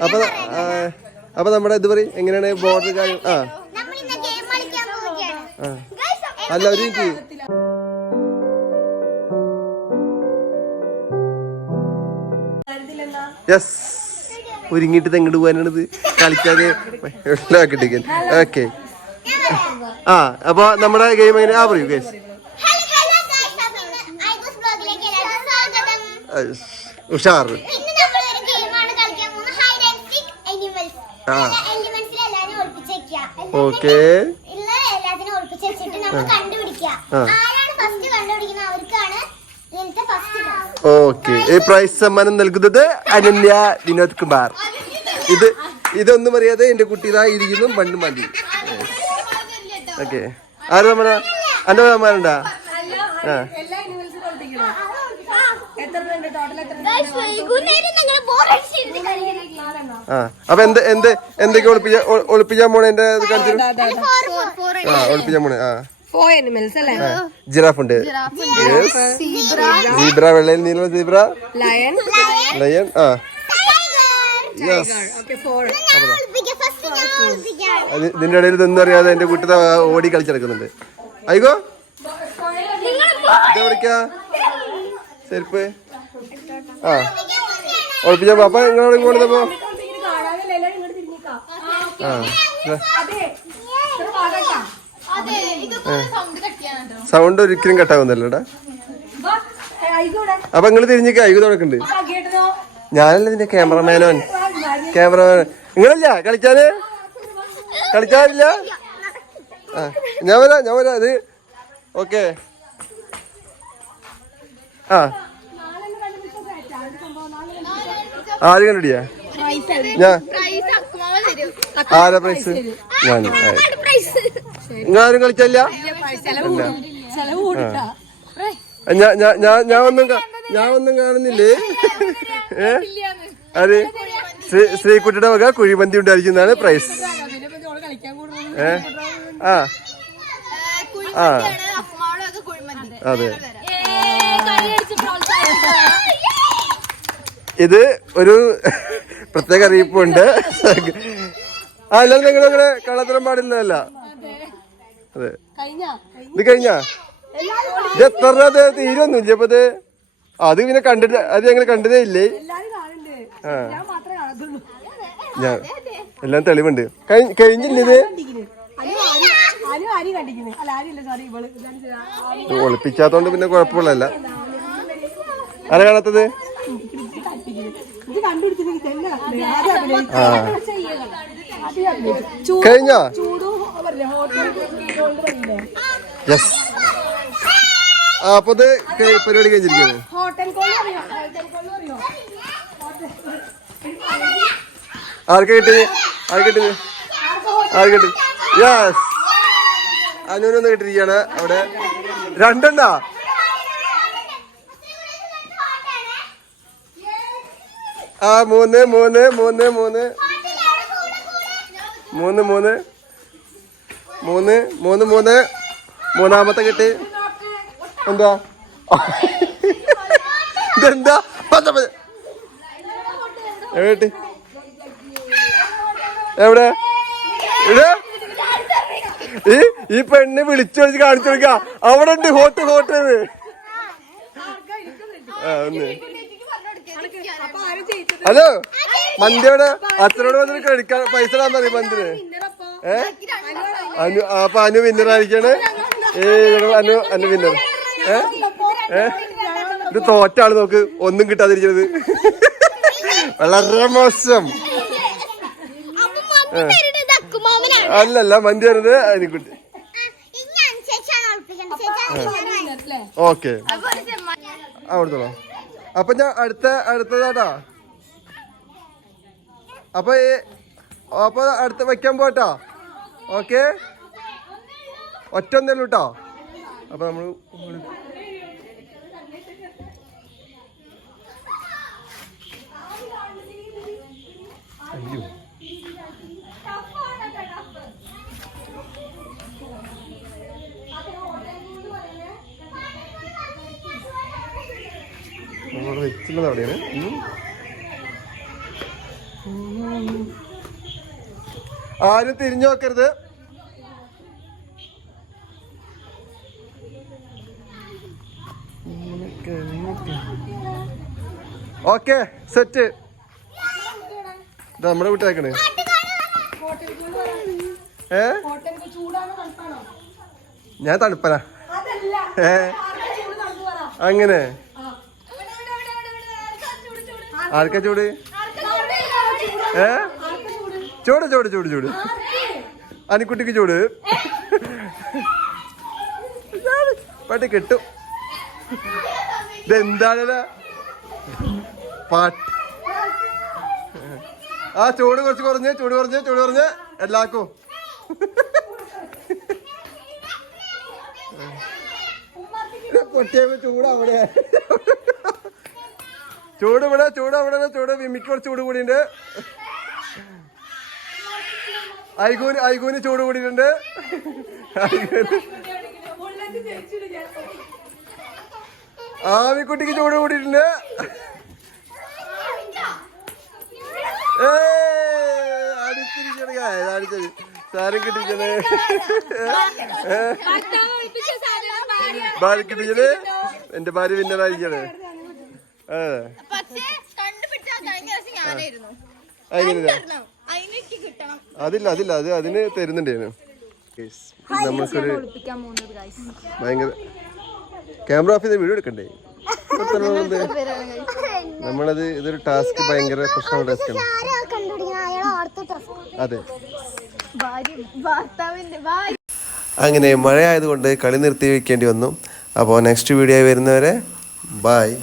അപ്പൊ അപ്പൊ നമ്മുടെ ഇത് പറയും എങ്ങനെയാണ് ബോർഡർ കാര്യം ആ. അല്ല ഒരു മിനിറ്റ്. യെസ് ഒരുങ്ങിട്ട് തെങ്ങോട്ട് പോകാനാണിത് കളിക്കാതെ കിട്ടിക്കാൻ ഓക്കെ ആ അപ്പൊ നമ്മുടെ ഗെയിം എങ്ങനെ? ആ പറയൂ ഗേസ് hello, ഫസ്റ്റ് ഓക്കെ. ഈ പ്രൈസ് സമ്മാനം നൽകുന്നത് അനന്യ വിനോദ് കുമാർ. ഇത് ഇതൊന്നും അറിയാതെ എന്റെ കുട്ടി ഇതാ ഇരിക്കുന്നു മണ്ണ് മതി ഓക്കെ. ആര് സമ്മാനം അന്റെ സമ്മാനണ്ടാ ആ. ആ അപ്പൊ എന്ത് എന്ത് എന്തൊക്കെ ഒളിപ്പിച്ച ഒ- ഒളിപ്പിക്കാൻ പോണേ? എന്റെ ആ ഒളിപ്പിക്കാൻ പോണേ ആ. ഫോർ എനിമൽസ് അല്ലേ? ജിറാഫ് ഉണ്ട്. സീബ്ര വെള്ളയിൽ നീല സീബ്ര ലയൺ ലയൺ ആ. യെസ് ഓക്കെ ഫോർ ഫസ്റ്റ് ഞാൻ ഒളിപ്പിക്കാം. അത് ഇതിന്റെ ഇടയിൽ ഇതൊന്നും അറിയാതെ എന്റെ കുട്ടി ഓടി കളിച്ചെടുക്കുന്നുണ്ട് ആയിക്കോ? ഇത് വിളിക്കാ ചെരുപ്പ്. ആ. ഒളിപ്പിച്ച പാപ്പ നിങ്ങളോട് ഇങ്ങോട്ട് പോ ആ അതെ. സൗണ്ട് ഒരിക്കലും കട്ടാവുന്നല്ലോടാ അപ്പൊ നിങ്ങൾ തിരിഞ്ഞിക്ക അയ്യോ തുടക്കുന്നുണ്ട് ഞാനല്ലേ ഞാനല്ല ഇതിന്റെ ക്യാമറമാനോൻ. ക്യാമറമാൻ. നിങ്ങളില്ല കളിക്കാന് കളിക്കാനില്ല ആ ഞാൻ വരാ ഞാൻ വരാ ഇത് ഓക്കെ. ആ. ആര് കണ്ടിടിയാ ഞാൻ ആരാ പ്രൈസ് ഞാൻ നിങ്ങളാരും കളിച്ചില്ല ഞാൻ ഞാൻ ഞാൻ- ഞാൻ ഒന്നും ഞാൻ ഒന്നും കാണുന്നില്ലേ? ഏ? അത് ശ്രീ ശ്രീകുട്ടിയുടെ വക കുഴിമന്തി ഉണ്ടായിരിക്കുന്നതാണ് പ്രൈസ് ഏ? ആ. ആ. അതെ. ഇത് ഒരു പ്രത്യേക അറിയിപ്പുണ്ട്. ആ അല്ലാതെ നിങ്ങൾ അങ്ങനെ കള്ളത്തരം പാടില്ലല്ല അതെ. ഇത് കഴിഞ്ഞാ? ഇത് എത്ര അത് തീരൊന്നും ഇല്ലപ്പത് അത് പിന്നെ കണ്ടിട്ട് അത് ഞങ്ങൾ കണ്ടതേ ഇല്ലേ? ആ. ഞാൻ എല്ലാം തെളിവുണ്ട്. കഴിഞ്ഞില്ലേ ഒളിപ്പിക്കാത്തോണ്ട് പിന്നെ കുഴപ്പമുള്ളല്ല ആരാ കാണാത്തത്? കഴിഞ്ഞോ? യെസ് അപ്പൊ പരിപാടി കഴിഞ്ഞിരിക്കുന്നത് കിട്ടി കിട്ടി കിട്ടി യെസ് അവിടെ. രണ്ടെണ്ണ? ആ മൂന്ന് മൂന്ന് മൂന്ന് മൂന്ന്. മൂന്ന് മൂന്ന്. മൂന്ന് മൂന്ന് മൂന്ന്. മൂന്നാമത്തെ കിട്ടി. എന്താ ഇതെന്താ? എവിടെ എവിടെ? ഈ ഈ പെണ്ണ് വിളിച്ചു വിളിച്ച് കാണിച്ചു കൊടുക്ക. അവിടെ ഉണ്ട് ഹോട്ട് ഹോട്ട് ആ ഒന്ന്. ഹലോ? മന്തിയോടെ അച്ഛനോട് വന്നിട്ട് കഴിക്കാൻ പൈസ ഇടാൻ പറയും മന്തിന്. ഏ? അനു അപ്പൊ അനു വിന്നറായിരിക്കാണ് ഏ അനു അനു വിന്നർ ഏ? ഏ? ഇത് തോറ്റാണ് നോക്ക്. ഒന്നും കിട്ടാതിരിക്കുന്നത് വളരെ മോശം. അല്ലല്ല മന്തി വരുന്നത് അല്ലേ ഓക്കെ. അവിടുത്തോളോ അപ്പൊ ഞാൻ അടുത്ത അടുത്തതാട്ടാ അപ്പൊ അപ്പൊ അടുത്ത് വെക്കാൻ പോട്ടാ. ഓക്കെ? ഒറ്റ ഒന്നേ കേട്ടോ അപ്പൊ നമ്മൾ അയ്യോ. വെച്ചിട്ടുള്ളത് അവിടെയാണ്. ആരും തിരിഞ്ഞു നോക്കരുത്. Okay set. നമ്മുടെ വീട്ടിലേക്കണേ. ഏ? ഞാൻ തണുപ്പനാ. ഏ? അങ്ങനെ. ആർക്കാ ചൂട്? ഏ? ചൂട് ചൂട് ചൂട് ചൂട്. അനിക്കുട്ടിക്ക് ചൂട്. പാട്ട് കിട്ടും. ഇതെന്താണ് പാട്ട്. ആ ചൂട് കുറച്ച് കുറഞ്ഞ് ചൂട് കുറഞ്ഞ് ചൂട് കുറഞ്ഞ്. എല്ലാവർക്കും. പൊട്ടിയപ്പോ ചൂട് അവിടെ. ചൂട് ഇവിടെ ചൂട് അവിടെ ചൂട്. വിമിക്ക് കുറച്ച് ചൂട് കൂടിയുണ്ട് ഐകൂന് ഐകൂന് ചൂട് കൂടിയിട്ടുണ്ട്. ആവിക്കുട്ടിക്ക് ആമിക്കുട്ടിക്ക് ചൂട് കൂടിയിട്ടുണ്ട്. അടിച്ചിരിക്കണ് അടിച്ചത്. സാരം കിട്ടിച്ചത് ഭാര്യ കിട്ടിച്ചത് എന്റെ ഭാര്യ വിന്നറായിരിക്കണേ. അതെ അതില്ല അതില്ല അത് അതിന് തരുന്നുണ്ടായിരുന്നു. ഞാൻ നമുക്കൊരു ഭയങ്കര ക്യാമറ ഓഫ് ചെയ്ത് വീഡിയോ എടുക്കണ്ടേ? നമ്മളത് ഇതൊരു ടാസ്ക് ഭയങ്കര പ്രശ്നമുള്ള ഓർത്തിട്ടോ അതെ. അങ്ങനെ മഴ ആയതുകൊണ്ട് കളി നിർത്തി വെക്കേണ്ടി വന്നു. അപ്പോൾ നെക്സ്റ്റ് വീഡിയോ വരുന്നവരെ ബായ്